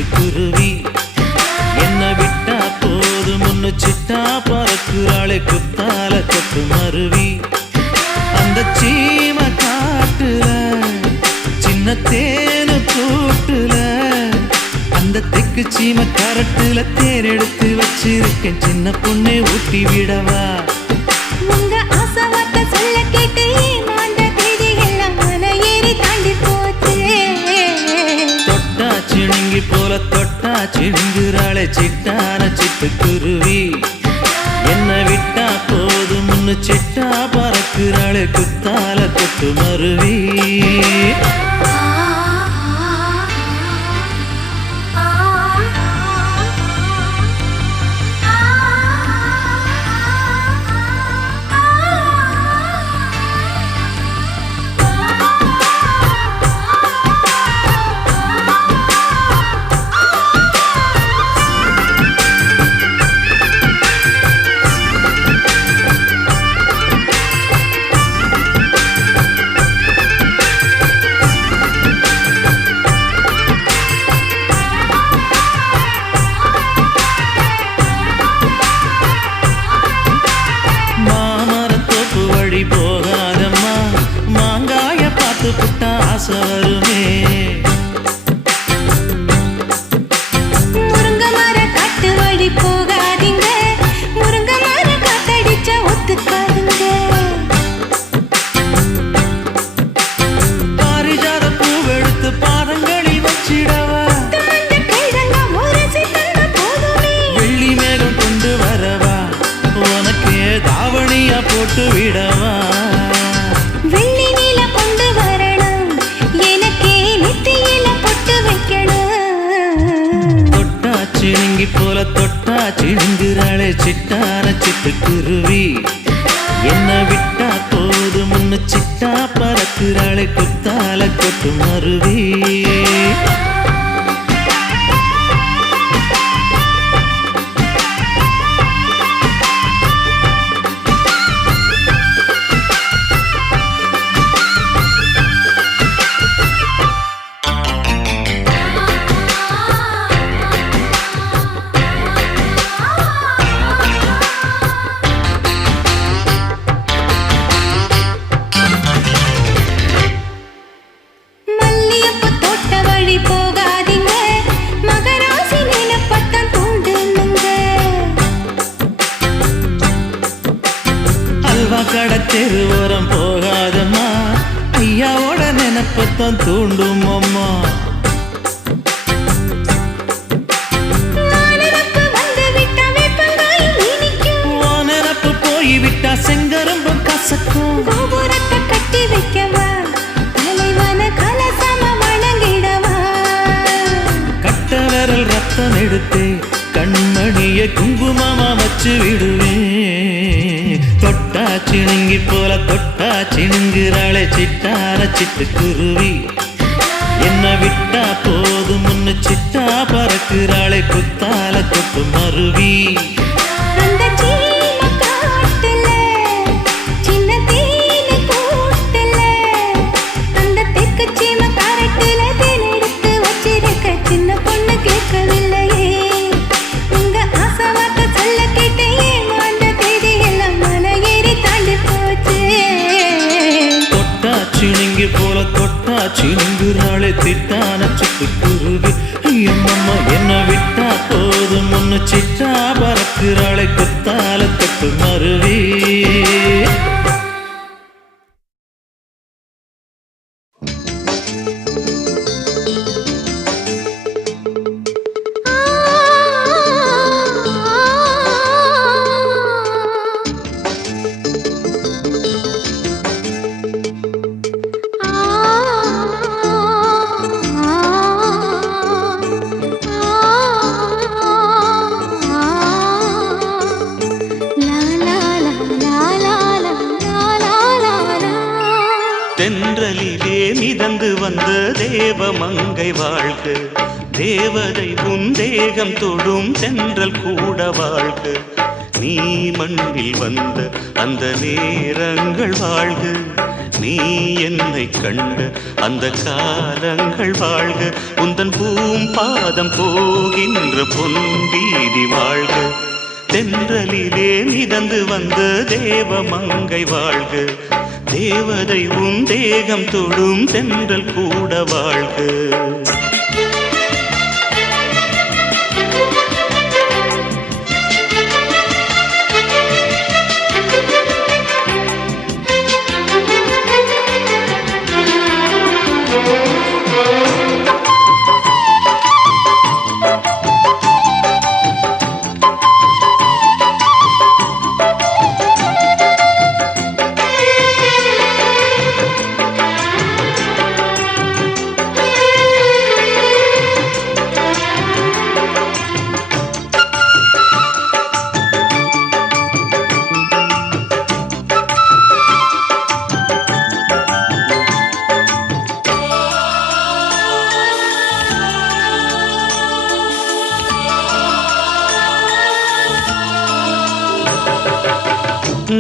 சிட்டுக்குருவி என்ன விட்டா போதும் முன்னு சிட்டா பறக்குறாளே குத்தால கொத்து மருவி அந்த சீம காட்டுல சின்ன தேனு கூட்டுல அந்த தெக்கு சீம கரட்டுல தேர் எடுத்து வச்சிருக்கேன் சின்ன பொண்ணை ஊட்டி விடவா உங்க ஆசை வார்த்தை சொல்ல கேட்டு ஏமாந்த தேதி எல்லாம் மலை ஏறி தாண்டி போச்சு தொட்டா சிணுங்கி போல தொட்டா சிணுங்குறாளே சிட்டான சிட்டுக்குருவி என்ன விட்டா போதும் முன்னு சிட்டா பறக்குறாளே குத்தால கொத்து மருவி போகாதம்மா மாங்காய பார்த்து புட்டா ஆசை வருமே முருங்க மர காட்டு வழி போகாதீங்க முருங்க மர காத்தடிச்சா ஒத்துக்காதுங்க பாரிஜாத பூவெடுத்து பாதங்களில் வச்சிடவா வெள்ளி மேகம் கொண்டு வரவா உனக்கே தாவணியா போட்டு விடவா வெள்ளி நீல கொண்டு வரணும் எனக்கே நெத்தியில பொட்டு வைக்கணும் தொட்டா சிணுங்கி போல தொட்டா சிணுங்குறாளே சிட்டான சிட்டுக்குருவி என்ன விட்டா போதும் முன்னு சிட்டா பறக்குறாளே குத்தால கொட்டு மருவி மல்லியப்பூ தோட்ட வழி போகாதீங்க மகராசி நிலப்பத்தான் தூண்டுங்க அல்வா கடத்தெரு ஓரம் போகாதம்மா ஐயாவோட நினைப்பத்தான் தூண்டும் அம்மா நினப்பு வந்து விட்டா வேப்பங்காயும் இனிக்கும் ஓ நினப்பு போய்விட்டா செங்கரும்பும் கசக்கும் கோபுரத்தை கட்டி வைக்கவா தலைவன கலசம வணங்கிடவா கட்ட விரல் ரத்தம் எடுத்து கண்மணிய குங்குமமா வச்சு விடுவேன் தொட்டா சிணுங்கி போல தொட்டா சிணுங்குறாளே சிட்டான சிட்டுக்குருவி என்ன விட்டா போதும் முன்னு சிட்டா பறக்குறாளே குத்தால கொட்டு மருவி அந்த சீம காட்டுல சின்ன தேனு கூட்டுல அந்த தெக்கு சீம காரட்டுல தேன் எடுத்து வச்சிருக்க சின்ன பொண்ணு கேட்கவில்லையே உங்க ஆசை வார்த்தை சொல்ல கேட்டு ஏமாந்த தேதி எல்லாம் மலை ஏறி தாண்டி போச்சு தொட்டா சிணுங்கி போல தொட்டா சிணுங்குறாளே திட்டான சிட்டுக்குருவி எம்மம்மா என்ன விட்டா போதும் முன்னு சிட்டா பறக்குறாளே குத்தால கொட்டு மருவி தென்றலிலே மிதந்து வந்த தேவமங்கை வாழ்க தேவதை உன் தேகம் தொடும் தென்றல் கூட வாழ்க நீ மண்ணில் வந்த அந்த நேரங்கள் வாழ்க, நீ என்னை கண்ட அந்த காலங்கள் வாழ்க, உந்தன் பூம்பாதம் போகின்ற பொன்வீதி வாழ்க, தென்றலிலே மிதந்து வந்த தேவ மங்கை வாழ்க, தேவதை உன் தேகம் தொடும் தென்றல் கூட வாழ்க.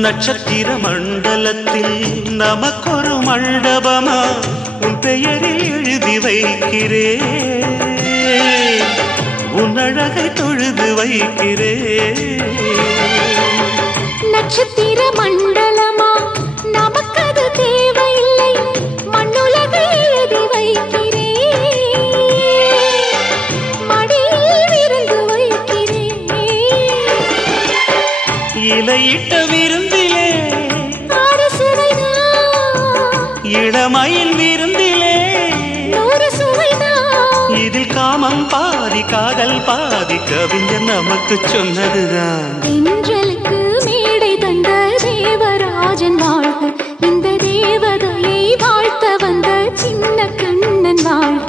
நட்சத்திர மண்டலத்தில் நமக்கொரு மண்டபமா உன் பெயரில் எழுதி வைக்கிறேன், உன் அழகை தொழுது வைக்கிறேன். நட்சத்திர மண்டலமா நமக்கது தேவையில்லை, மண்ணுலகை எழுதி வைக்கிறேன், மடியில் விருந்து வைக்கிறேன். இலையிட்ட விருந்திலே இளமயில் விருந்திலே இதில் காமம் பாதி காதல் பாதி கவிஞர் நமக்கு சொன்னதுதான். தென்றலுக்கு மேடை தந்த தேவராஜன் வாழ்க, இந்த தேவதையை வாழ்த்த வந்த சின்ன கண்ணன் வாழ்க.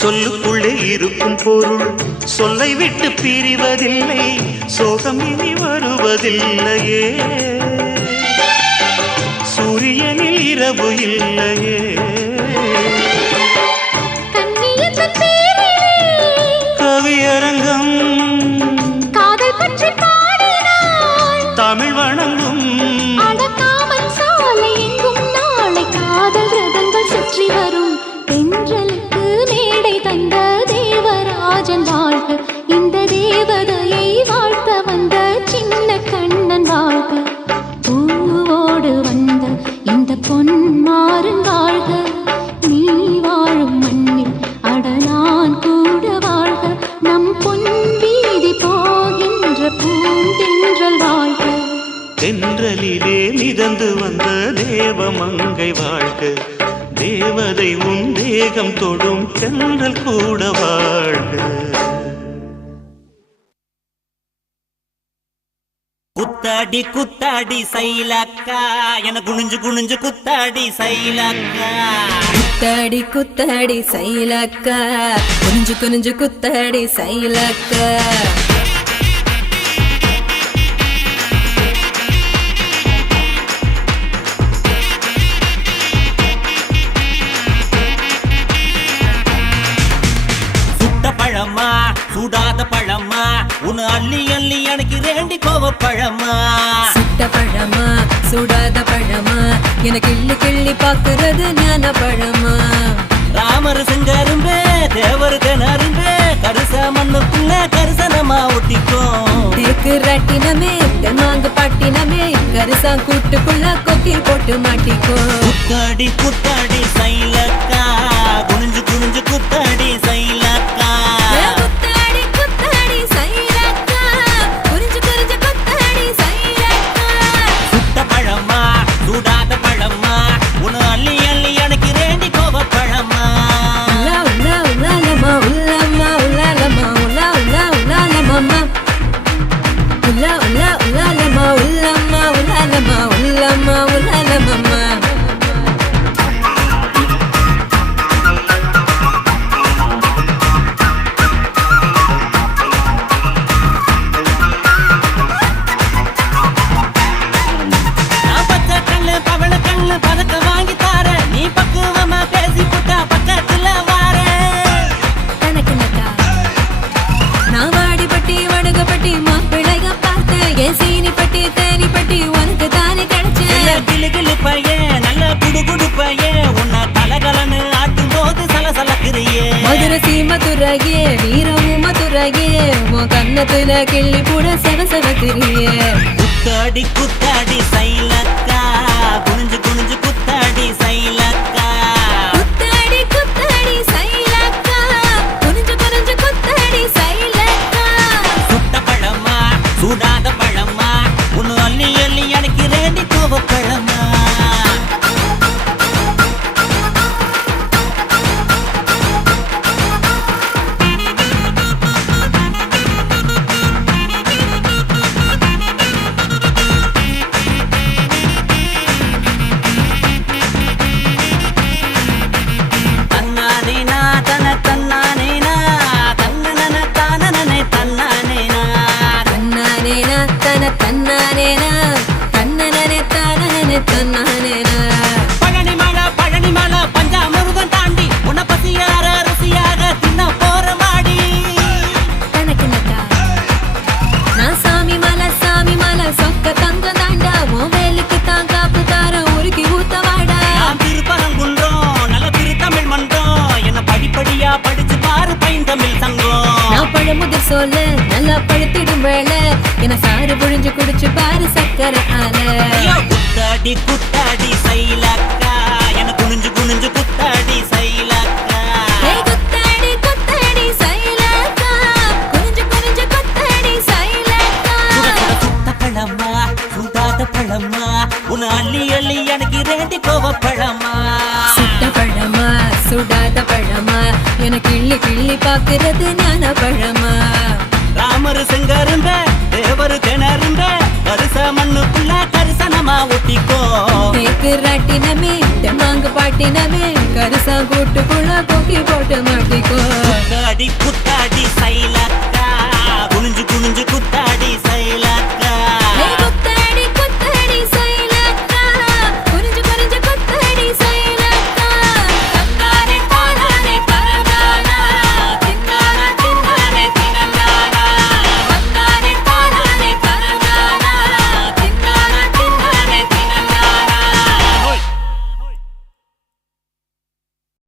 சொல்லுக்குள்ளே இருக்கும் பொருள் சொல்லை விட்டு பிரிவதில்லை, சோகம் இனி வருவதில்லையே, சூரியனில் இரவு இல்லையே. கவியரங்கம் காதல் பற்றி பாடினாள், தமிழ் வணங்கும் அடக்காமல் சாலை எங்கும் நாளை காதல் ரதங்கள் சுற்றி வரும். தென்றலுக்கு மேடை தந்த தேவராஜன் வாழ்க, இந்த தேவதையை வாழ்த்த வந்த சின்ன கண்ணன் வாழ்க. பூவோடு வந்த இந்த பொன்மாறன் வாழ்க, நீ வாழும் மண்ணில் அட நான் கூட வாழ்க, நம் பொன் வீதி போகின்ற பூந்தென்றல் வாழ்க. தென்றலிலே மிதந்து வந்த தேவ மங்கை வாழ்க, தேவதை உன் தேகம் தொடும் தென்றல் கூட வாழ்க. குத்தாடி குத்தாடி சைலக்கா என குனிஞ்சு குனிஞ்சு குத்தாடி சைலக்கா, குத்தாடி குத்தாடி சைலக்கா, குனிஞ்சு குனிஞ்சு குத்தாடி சைலக்கா. சுடாத பழமா உன்னு அள்ளி அள்ளி எனக்கு ரெண்டி கோவ பழமா, சுட்ட பழமா சுடாத பழமா எனக்கு கிள்ளி கிள்ளி பாக்குறது ஞான பழமா. ராமர் செங்கரும்பே தேவர் திணறும்பே கருச மண்ணுக்குள்ள கரிசனமா ஒட்டிக்கும் தேக்கு ரட்டினமே தெம்மாங்கு பட்டினமே கரிசா கூட்டுக்குள்ள கொக்கி போட்டு மாட்டிக்கோ குத்தாடி குத்தாடி சைலக்கா குனிஞ்சு குனிஞ்சு குத்தாடி சைலக்கா குத்தாடி குத்தாடி சைலக்கா குறிஞ்சு குறிஞ்சு குத்தாடி சைலக்கா சுட்ட பழமா சூடாத பழமா உன அள்ளி அள்ளி எனக்கு ரேண்டி கோவ பழமா உலா உலா உலாலமா உலாமா உலாலமா உலா உலா உலாலமா உலா உலா உலாலமா உலாமா உலாலமா உலாமா உலாலமா நான் பச்சை கண்ணு பவள கண்ணு பதக்க வாங்கி தார நீ பக்குவமா பேசி புட்டா பக்கத்துல வார தனக்கு நக்கா நான் வாடிப்பட்டி வடுகப்பட்டி மாப்பிள்ளைக பார்த்தேன் என் சீனிப்பட்டி தேனிப்பட்டி உனக்கு தானே கிடைச்சேன் கிளு கிளு பையன் நல்ல குடு குடு பையன் உன்னை கலகலன்னு ஆட்டும் போது சலசலக்குறியே மதுரை சீமதுரையே வீரமும் மதுரையே உன் கண்ணத்துல கிள்ளி கூட செவசவக்கிறியே குத்தாடி குத்தாடி சைலக்கா குனிஞ்சு குனிஞ்சு குத்தாடி சைலக்கா குத்தாடி குத்தாடி சைலக்கா குனிஞ்சு குனிஞ்சு குத்தாடி சைலக்கா சுட்ட பழமா சூடாத பழமா உன்னு அள்ளி அள்ளி எனக்கு ரேண்டி கோவ பழமா தன்னானேனா தன தன்னானேனா தன்னன தானனனே தன்னானேனா தன்னானேனா தன தன்னானேனா தன்னனனே தானனனே தன்னானேனா பழனி மலை பஞ்சாமிருதம் தாண்டி உன்னை பசியார ருசியாக தின்ன போற மாடி தனக்கு நக்கா நான் சாமி மலை சொக்க தங்க தாண்டா உன் வேலுக்கு தான் காப்பு தார உருக்கி ஊத்த வாடா நான் திருப்பரங்குன்றம் நல்ல திருத்தமிழ் மன்றம் என்ன படிப்படியா படிச்சு பாரு பைந்தமிழ் சங்கம் நான் பழமுதிர் சொல்ல நல்லா பழுத்திடும் வேளை என சாறு புழிஞ்சு குடிச்சு பாரு சக்கரை ஆல ஐயோ, குத்தாடி குத்தாடி சைலக்கா என குனிஞ்சு குனிஞ்சு குத்தாடி சைலக்கா ஏய் குத்தாடி குத்தாடி சைலக்கா குனிஞ்சு குனிஞ்சு குத்தாடி சைலக்கா சுட்ட பழமா சூடாத பழமா உன்னை அள்ளி அள்ளி எனக்கு ரேண்டி கோவ பழமா சுட்ட பழமா சுடாத பழமா எனக்கு கிள்ளி கிள்ளி பாக்குறது ஞான பழமா ராமர் செங்கரும்ப தேவர் திணறும்ப கருச மண்ணுக்குள்ள கரிசனமா ஒட்டிக்கோ தேக்கு ராட்டினமே தெம்மாங்கு பாட்டினமே கரிசா கூட்டுக்குள்ள கொக்கி போட்டு மாட்டிக்கோ குத்தாடி குத்தாடி சைல